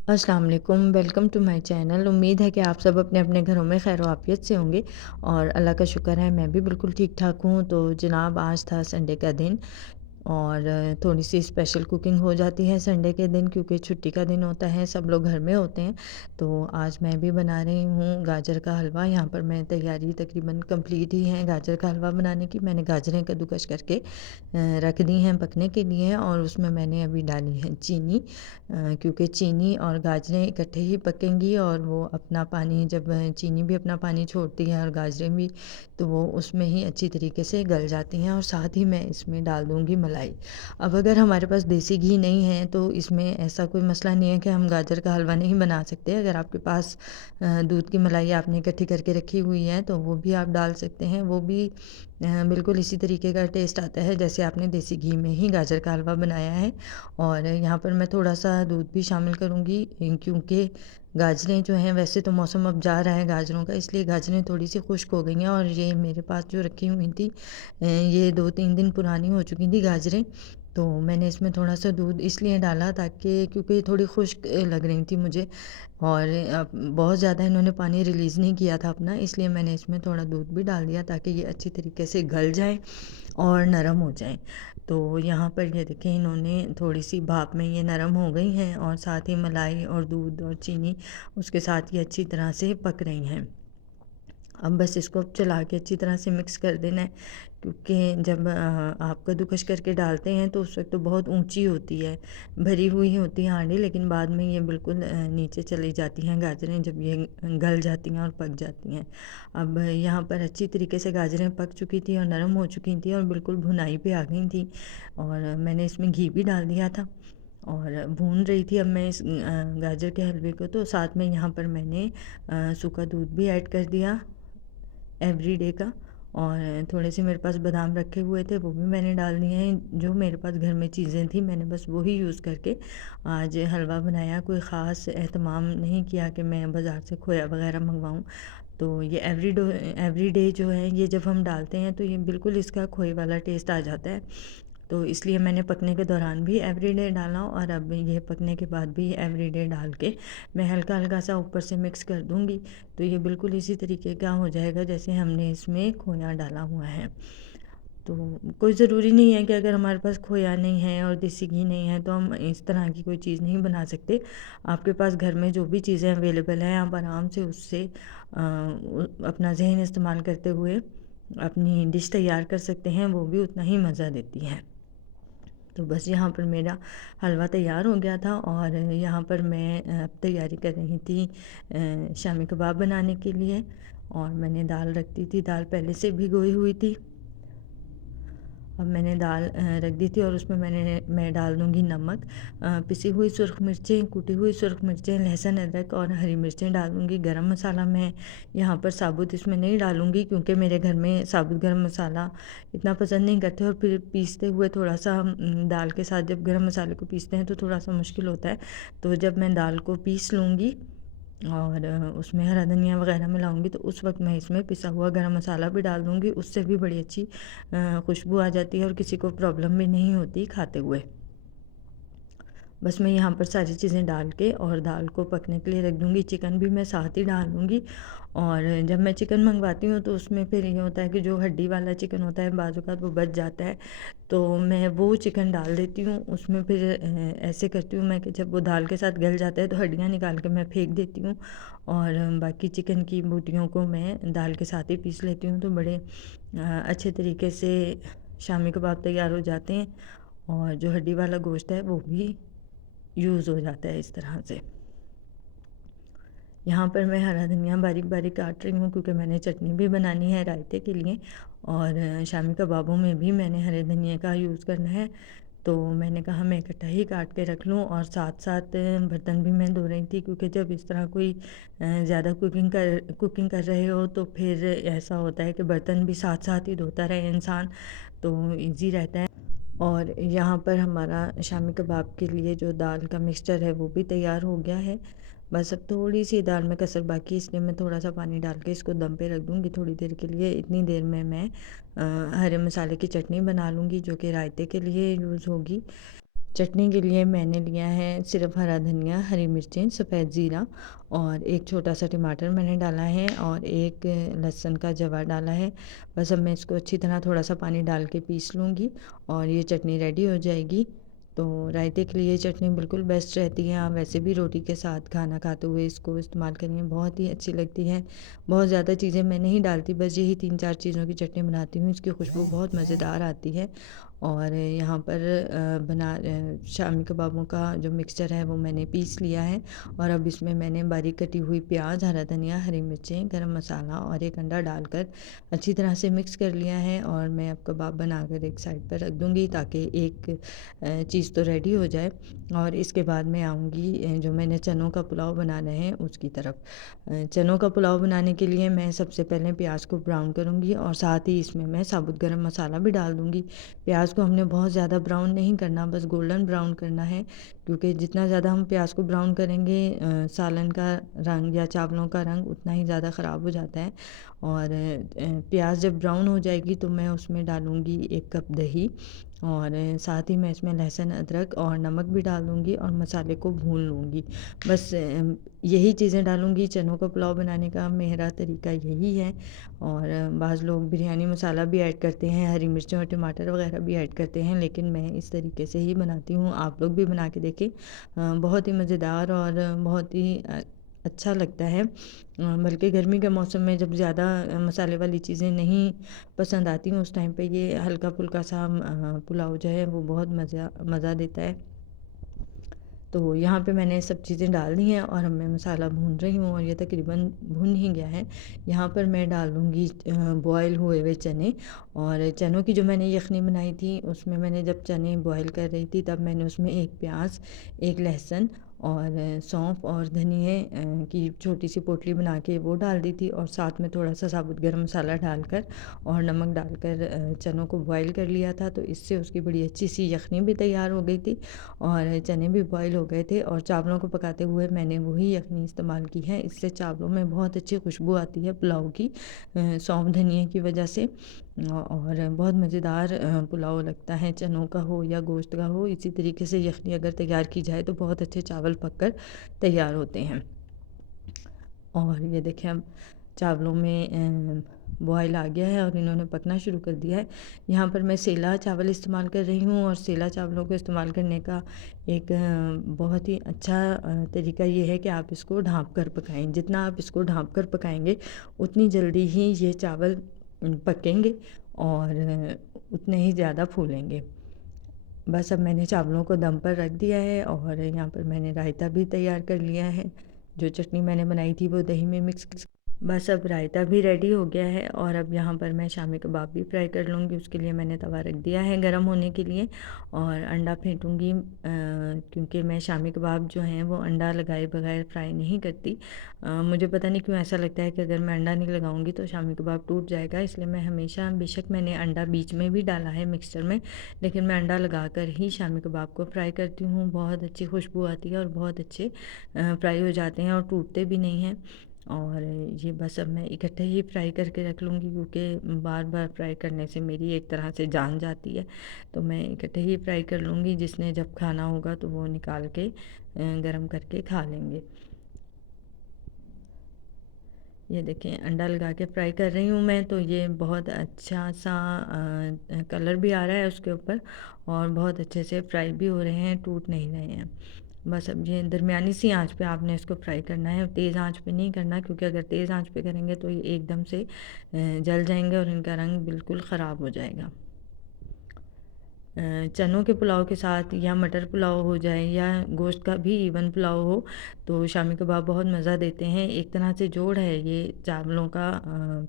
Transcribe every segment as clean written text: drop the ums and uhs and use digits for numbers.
अस्सलाम वालेकुम, welcome to my channel. उम्मीद है कि आप सब अपने अपने घरों में खैर आफियत से होंगे और अल्लाह का शुक्र है मैं भी बिल्कुल ठीक ठाक हूँ। तो जनाब आज था संडे का दिन और थोड़ी सी स्पेशल कुकिंग हो जाती है संडे के दिन क्योंकि छुट्टी का दिन होता है, सब लोग घर में होते हैं। तो आज मैं भी बना रही हूँ गाजर का हलवा। यहाँ पर मैं तैयारी तकरीबन कंप्लीट ही है गाजर का हलवा बनाने की। मैंने गाजरें कद्दूकस करके रख दी हैं पकने के लिए और उसमें मैंने अभी डाली है चीनी, क्योंकि चीनी और गाजरें इकट्ठे ही पकेंगी और वो अपना पानी जब चीनी भी अपना पानी छोड़ती है और गाजरें भी, तो वो उसमें ही अच्छी तरीके से गल जाती हैं। और साथ ही मैं इसमें डाल दूँगी मलाई। अब अगर हमारे पास देसी घी नहीं है तो इसमें ऐसा कोई मसला नहीं है कि हम गाजर का हलवा नहीं बना सकते। अगर आपके पास दूध की मलाई आपने इकट्ठी करके रखी हुई है तो वो भी आप डाल सकते हैं। वो भी बिल्कुल इसी तरीके का टेस्ट आता है जैसे आपने देसी घी में ही गाजर का हलवा बनाया है। और यहाँ पर मैं थोड़ा-सा दूध भी शामिल करूँगी क्योंकि गाजरें जो हैं, वैसे तो मौसम अब जा रहा है गाजरों का, इसलिए गाजरें थोड़ी-सी खुश्क हो गई हैं और ये मेरे पास जो रखी हुई थी ये 2-3 दिन पुरानी हो चुकी थी गाजरें। तो मैंने इसमें थोड़ा-सा दूध इसलिए डाला ताकि क्योंकि ये थोड़ी खुश्क लग रही थी मुझे और बहुत ज़्यादा इन्होंने पानी रिलीज़ नहीं किया था अपना, इसलिए मैंने इसमें थोड़ा दूध भी डाल दिया ताकि ये अच्छी तरीके से गल जाएँ और नरम हो जाएँ। तो यहाँ पर ये देखें इन्होंने थोड़ी-सी भाप में ये नरम हो गई हैं और साथ ही मलाई और दूध और चीनी उसके साथ ये अच्छी तरह से पक रही हैं। अब बस इसको चला के अच्छी तरह से मिक्स कर देना है क्योंकि जब आप कद्दूकस करके डालते हैं तो उस वक्त तो बहुत ऊंची होती है, भरी हुई होती है हांडी, लेकिन बाद में ये बिल्कुल नीचे चली जाती हैं गाजरें जब ये गल जाती हैं और पक जाती हैं। अब यहाँ पर अच्छी तरीके से गाजरें पक चुकी थी और नरम हो चुकी थी और बिल्कुल भुनाई पे आ गई थी और मैंने इसमें घी भी डाल दिया था और भून रही थी। अब मैं इस गाजर के हलवे को तो साथ में यहाँ पर मैंने सूखा दूध भी ऐड कर दिया एवरीडे का और थोड़े से मेरे पास बादाम रखे हुए थे वो भी मैंने डाल दिए हैं। जो मेरे पास घर में चीज़ें थी मैंने बस वही यूज़ करके आज हलवा बनाया। कोई ख़ास एहतमाम नहीं किया कि मैं बाज़ार से खोया वगैरह मंगवाऊँ। तो ये एवरीडे जो है ये जब हम डालते हैं तो ये बिल्कुल इसका खोए वाला टेस्ट आ जाता है। तो इसलिए मैंने पकने के दौरान भी एवरीडे डाला और अब ये पकने के बाद भी एवरीडे डाल के मैं हल्का हल्का सा ऊपर से मिक्स कर दूँगी। तो ये बिल्कुल इसी तरीके का हो जाएगा जैसे हमने इसमें खोया डाला हुआ है। तो कोई ज़रूरी नहीं है कि अगर हमारे पास खोया नहीं है और देसी घी नहीं है तो हम इस तरह की कोई चीज़ नहीं बना सकते। आपके पास घर में जो भी चीज़ें अवेलेबल हैं आप आराम से उससे अपना ज़हन इस्तेमाल करते हुए अपनी डिश तैयार कर सकते हैं, वो भी उतना ही मज़ा देती है। तो बस यहाँ पर मेरा हलवा तैयार हो गया था और यहाँ पर मैं अब तैयारी कर रही थी शामी कबाब बनाने के लिए। और मैंने दाल रख दी थी, दाल पहले से भिगोई हुई थी। अब मैंने दाल रख दी थी और उसमें मैं डाल दूँगी नमक, पिसी हुई सुरख मिर्चें, कुटी हुई सुरख मिर्चें, लहसुन अदरक और हरी मिर्चें डाल दूँगी। गरम मसाला मैं यहाँ पर साबुत इसमें नहीं डालूँगी क्योंकि मेरे घर में साबुत गरम मसाला इतना पसंद नहीं करते और फिर पीसते हुए थोड़ा-सा दाल के साथ जब गरम मसाले को पीसते हैं तो थोड़ा-सा मुश्किल होता है। तो जब मैं दाल को पीस लूँगी और उसमें हरा धनिया वगैरह मिलाऊँगी तो उस वक्त मैं इसमें पिसा हुआ गरम मसाला भी डाल दूँगी। उससे भी बड़ी अच्छी खुशबू आ जाती है और किसी को प्रॉब्लम भी नहीं होती खाते हुए। बस मैं यहाँ पर सारी चीज़ें डाल के और दाल को पकने के लिए रख दूँगी। चिकन भी मैं साथ ही डाल दूँगी और जब मैं चिकन मंगवाती हूँ तो उसमें फिर ये होता है कि जो हड्डी वाला चिकन होता है बाज़ औक़ात वो बच जाता है, तो मैं वो चिकन डाल देती हूँ उसमें। फिर ऐसे करती हूँ मैं कि जब वो दाल के साथ गल जाता है तो हड्डियाँ निकाल के मैं फेंक देती हूँ और बाकी चिकन की बोटियों को मैं दाल के साथ ही पीस लेती हूँ। तो बड़े अच्छे तरीके से शामी कबाब तैयार हो जाते हैं और जो हड्डी वाला गोश्त है वो भी यूज़ हो जाता है इस तरह से। यहाँ पर मैं हरा धनिया बारीक बारीक काट रही हूँ क्योंकि मैंने चटनी भी बनानी है रायते के लिए और शामी कबाबों में भी मैंने हरे धनिया का यूज़ करना है। तो मैंने कहा मैं इकट्ठा ही काट के रख लूँ और साथ साथ बर्तन भी मैं धो रही थी क्योंकि जब इस तरह कोई ज़्यादा कुकिंग कर रहे हो तो फिर ऐसा होता है कि बर्तन भी साथ साथ ही धोता रहे इंसान, तो ईज़ी रहता है। और यहाँ पर हमारा शामी कबाब के लिए जो दाल का मिक्सचर है वो भी तैयार हो गया है। बस अब थोड़ी सी दाल में कसर बाकी है, इसलिए मैं थोड़ा सा पानी डाल के इसको दम पे रख दूँगी थोड़ी देर के लिए। इतनी देर में मैं हरे मसाले की चटनी बना लूँगी जो कि रायते के लिए यूज़ होगी। चटनी के लिए मैंने लिया है सिर्फ हरा धनिया, हरी मिर्चें, सफ़ेद ज़ीरा और एक छोटा सा टमाटर मैंने डाला है और एक लहसुन का जवा डाला है। बस अब मैं इसको अच्छी तरह थोड़ा सा पानी डाल के पीस लूँगी और ये चटनी रेडी हो जाएगी। तो रायते के लिए चटनी बिल्कुल बेस्ट रहती है। आप वैसे भी रोटी के साथ खाना खाते हुए इसको इस्तेमाल करेंगे, बहुत ही अच्छी लगती है। बहुत ज़्यादा चीज़ें मैं नहीं डालती, बस यही 3-4 चीज़ों की चटनी बनाती हूँ। इसकी खुशबू बहुत मज़ेदार आती है। और यहाँ पर शामी कबाबों का जो मिक्सचर है वो मैंने पीस लिया है और अब इसमें मैंने बारीक कटी हुई प्याज, हरा धनिया, हरी मिर्चें, गरम मसाला और एक अंडा डालकर अच्छी तरह से मिक्स कर लिया है और मैं अब कबाब बनाकर एक साइड पर रख दूँगी ताकि एक चीज़ तो रेडी हो जाए। और इसके बाद मैं आऊँगी जो मैंने चनों का पुलाव बनाना है उसकी तरफ। चनों का पुलाव बनाने के लिए मैं सबसे पहले प्याज को ब्राउन करूँगी और साथ ही इसमें मैं साबुत गरम मसाला भी डाल दूँगी। प्याज को हमने बहुत ज़्यादा ब्राउन नहीं करना, बस गोल्डन ब्राउन करना है, क्योंकि जितना ज़्यादा हम प्याज को ब्राउन करेंगे सालन का रंग या चावलों का रंग उतना ही ज़्यादा ख़राब हो जाता है। और प्याज जब ब्राउन हो जाएगी तो मैं उसमें डालूँगी 1 कप दही और साथ ही मैं इसमें लहसुन, अदरक और नमक भी डाल दूँगी और मसाले को भून लूँगी। बस यही चीज़ें डालूँगी। चनों का पुलाव बनाने का मेरा तरीका यही है। और बाज़ लोग बिरयानी मसाला भी ऐड करते हैं, हरी मिर्चें और टमाटर वगैरह भी ऐड करते हैं, लेकिन मैं इस तरीके से ही बनाती हूँ। आप लोग भी बना के देखें। बहुत ही मज़ेदार और बहुत ही अच्छा लगता है। बल्कि गर्मी के मौसम में जब ज़्यादा मसाले वाली चीज़ें नहीं पसंद आती हैं, उस टाइम पे ये हल्का-फुल्का सा पुलाव जो है वो बहुत मज़ा देता है। तो यहाँ पे मैंने सब चीज़ें डाल दी हैं और अब मैं मसाला भून रही हूँ और ये तकरीबन भुन ही गया है। यहाँ पर मैं डाल दूँगी बॉयल हुए हुए चने। और चनों की जो मैंने यखनी बनाई थी उसमें मैंने जब चने बॉयल कर रही थी तब मैंने उसमें 1 प्याज, 1 लहसुन और सौंफ और धनिये की छोटी सी पोटली बना के वो डाल दी थी और साथ में थोड़ा सा साबुत गरम मसाला डालकर और नमक डालकर चनों को बॉयल कर लिया था, तो इससे उसकी बड़ी अच्छी सी यखनी भी तैयार हो गई थी और चने भी बॉयल हो गए थे। और चावलों को पकाते हुए मैंने वही यखनी इस्तेमाल की है। इससे चावलों में बहुत अच्छी खुशबू आती है पुलाव की, सौंफ धनिए की वजह से। और बहुत मज़ेदार पुलाव लगता है, चनों का हो या गोश्त का हो। इसी तरीके से यखनी अगर तैयार की जाए तो बहुत अच्छे चावल पककर तैयार होते हैं। और ये देखिए अब चावलों में बॉयल आ गया है और इन्होंने पकना शुरू कर दिया है। यहाँ पर मैं सेला चावल इस्तेमाल कर रही हूँ और सेला चावलों को इस्तेमाल करने का एक बहुत ही अच्छा तरीका ये है कि आप इसको ढाँप कर पकाएँ। जितना आप इसको ढाँप कर पकाएँगे उतनी जल्दी ही ये चावल पकेंगे और उतने ही ज़्यादा फूलेंगे। बस अब मैंने चावलों को दम पर रख दिया है और यहाँ पर मैंने रायता भी तैयार कर लिया है। जो चटनी मैंने बनाई थी वो दही में मिक्स। बस अब रायता भी रेडी हो गया है और अब यहाँ पर मैं शामी कबाब भी फ्राई कर लूँगी। उसके लिए मैंने तवा रख दिया है गरम होने के लिए और अंडा फेंटूँगी, क्योंकि मैं शामी कबाब जो हैं वो अंडा लगाए बगैर फ्राई नहीं करती। मुझे पता नहीं क्यों ऐसा लगता है कि अगर मैं अंडा नहीं लगाऊंगी तो शामी कबाब टूट जाएगा, इसलिए मैं हमेशा, बेशक मैंने अंडा बीच में भी डाला है मिक्सचर में, लेकिन मैं अंडा लगाकर ही शामी कबाब को फ्राई करती हूँ। बहुत अच्छी खुशबू आती है और बहुत अच्छे फ्राई हो जाते हैं और टूटते भी नहीं हैं। और ये बस अब मैं इकट्ठे ही फ्राई करके रख लूँगी, क्योंकि बार बार फ्राई करने से मेरी एक तरह से जान जाती है। तो मैं इकट्ठे ही फ्राई कर लूँगी, जिसने जब खाना होगा तो वो निकाल के गरम करके खा लेंगे। ये देखें अंडा लगा के फ्राई कर रही हूँ मैं, तो ये बहुत अच्छा सा कलर भी आ रहा है उसके ऊपर और बहुत अच्छे से फ्राई भी हो रहे हैं, टूट नहीं रहे हैं। बस अब ये दरमियानी सी आंच पे आपने इसको फ्राई करना है, तेज़ आंच पे नहीं करना, क्योंकि अगर तेज़ आंच पे करेंगे तो ये एकदम से जल जाएंगे और इनका रंग बिल्कुल ख़राब हो जाएगा। चनों के पुलाव के साथ या मटर पुलाव हो जाए या गोश्त का भी इवन पुलाव हो तो शामी कबाब बहुत मज़ा देते हैं। एक तरह से जोड़ है ये चावलों का,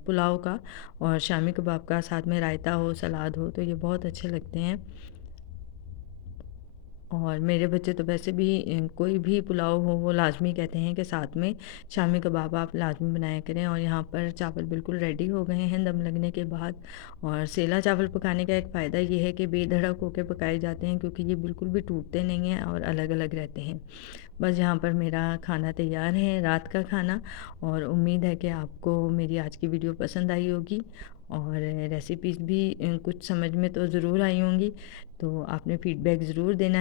पुलाव का और शामी कबाब का, साथ में रायता हो, सलाद हो, तो ये बहुत अच्छे लगते हैं। और मेरे बच्चे तो वैसे भी कोई भी पुलाव हो वो लाज़मी कहते हैं कि साथ में शामी कबाब आप लाज़मी बनाया करें। और यहाँ पर चावल बिल्कुल रेडी हो गए हैं दम लगने के बाद। और सेला चावल पकाने का एक फ़ायदा ये है कि बेधड़क होकर पकाए जाते हैं, क्योंकि ये बिल्कुल भी टूटते नहीं हैं और अलग अलग रहते हैं। बस यहाँ पर मेरा खाना तैयार है, रात का खाना। और उम्मीद है कि आपको मेरी आज की वीडियो पसंद आई होगी और रेसिपीज़ भी कुछ समझ में तो ज़रूर आई होंगी। तो आपने फ़ीडबैक ज़रूर देना है।